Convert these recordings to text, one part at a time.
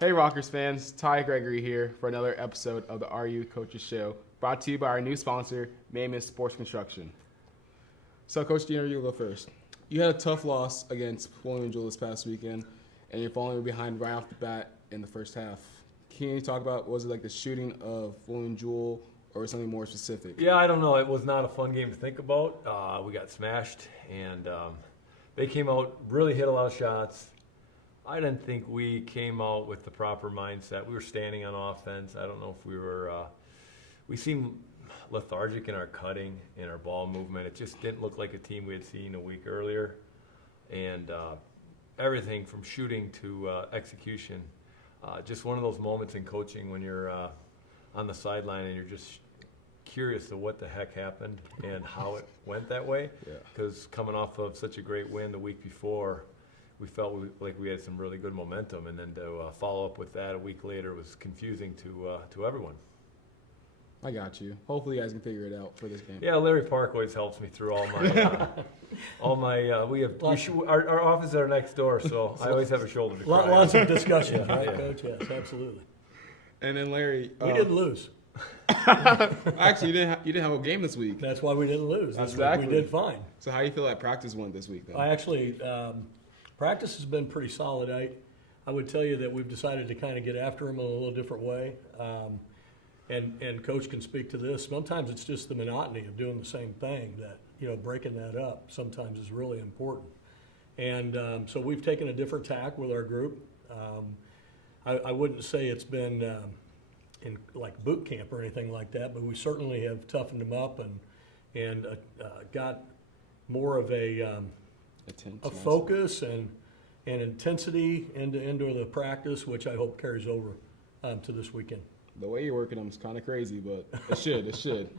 Hey Rockers fans, Ty Gregory here for another episode of the RU Coaches Show, brought to you by our new sponsor, Mammoth Sports Construction. So Coach Diener, you go first. You had a tough loss against William & Jewell this past weekend, and you're falling behind right off the bat in the first half. Can you talk about, was it like the shooting of William & Jewell or something more specific? Yeah, I don't know. It was not a fun game to think about. We got smashed, and they came out, really hit a lot of shots. I didn't think we came out with the proper mindset. We were standing on offense. I don't know if we seemed lethargic in our cutting, in our ball movement. It just didn't look like a team we had seen a week earlier. And everything from shooting to execution. Just one of those moments in coaching when you're on the sideline and you're just curious of what the heck happened and how it went that way. Because coming off of such a great win the week before, we felt like we had some really good momentum, and then to follow up with that a week later was confusing to everyone. I got you. Hopefully you guys can figure it out for this game. Yeah, Larry Park always helps me through all my. Our offices are next door, so I always have a shoulder to cry. Lots of discussions, right, Coach? Yes, absolutely. And then Larry, We didn't lose. actually, you didn't have a game this week. That's why we didn't lose. Exactly. We did fine. So how do you feel that practice went this week, then? I actually, practice has been pretty solid. I would tell you that we've decided to kind of get after them in a little different way. And Coach can speak to this. Sometimes it's just the monotony of doing the same thing that, breaking that up sometimes is really important. And so we've taken a different tack with our group. I wouldn't say it's been in like boot camp or anything like that, but we certainly have toughened them up and got more of a focus and intensity into the practice, which I hope carries over to this weekend. The way you're working them is kind of crazy, but it should.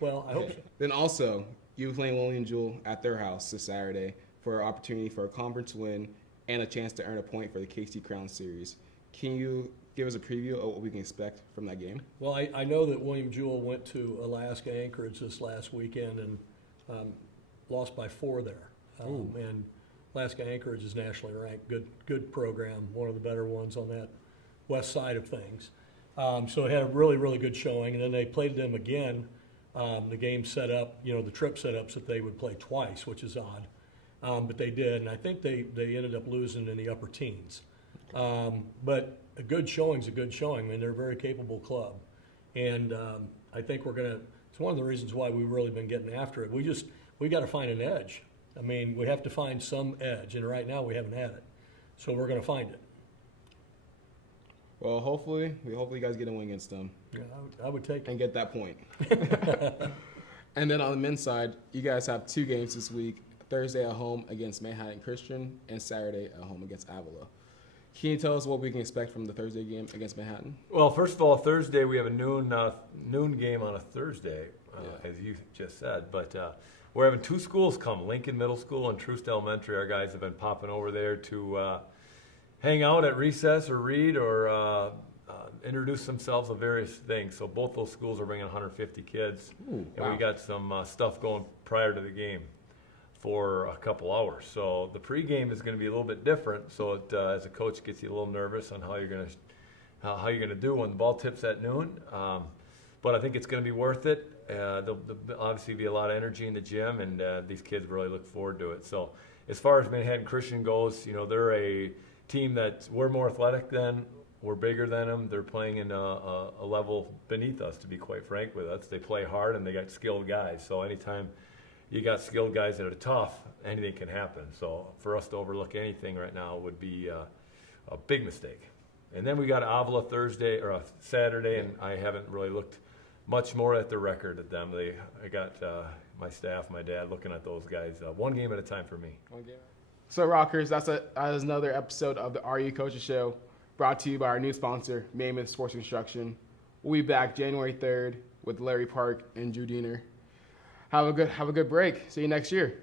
Well, I hope so. Then also, you playing William & Jewell at their house this Saturday for an opportunity for a conference win and a chance to earn a point for the KC Crown Series. Can you give us a preview of what we can expect from that game? Well, I know that William & Jewell went to Alaska Anchorage this last weekend and lost by 4 there. And Alaska Anchorage is nationally ranked, good program, one of the better ones on that west side of things. So it had a really, really good showing, and then they played them again. The game set up, the trip set up so that they would play twice, which is odd. But they did, and I think they ended up losing in the upper teens. But a good showing's a good showing. I mean, they're a very capable club. And I think it's one of the reasons why we've really been getting after it. We got to find an edge. I mean, we have to find some edge, and right now we haven't had it. So we're going to find it. Well, hopefully you guys get a win against them. Yeah, I would take it. And get that point. And then on the men's side, you guys have 2 games this week, Thursday at home against Manhattan Christian and Saturday at home against Avila. Can you tell us what we can expect from the Thursday game against Manhattan? Well, first of all, Thursday we have a noon game on a Thursday, as you just said. But we're having 2 schools come, Lincoln Middle School and Troost Elementary. Our guys have been popping over there to hang out at recess or read or introduce themselves to various things. So both those schools are bringing 150 kids. Ooh, and wow. we got some stuff going prior to the game for a couple hours. So the pregame is going to be a little bit different. So it, as a coach, gets you a little nervous on how you're going to do when the ball tips at noon. But I think it's going to be worth it. There'll obviously be a lot of energy in the gym, and these kids really look forward to it. So as far as Manhattan Christian goes, they're a team that we're more athletic than, we're bigger than them. They're playing in a level beneath us, to be quite frank with us. They play hard and they got skilled guys. So anytime you got skilled guys that are tough, anything can happen. So for us to overlook anything right now would be a big mistake. And then we got Avila Thursday or Saturday, and I haven't really looked much more at the record at them. I got my staff, my dad, looking at those guys one game at a time for me. One game. So Rockers, that is another episode of the RU Coaches Show, brought to you by our new sponsor, Mammoth Sports Construction. We'll be back January 3rd with Larry Park and Drew Diener. Have a good break. See you next year.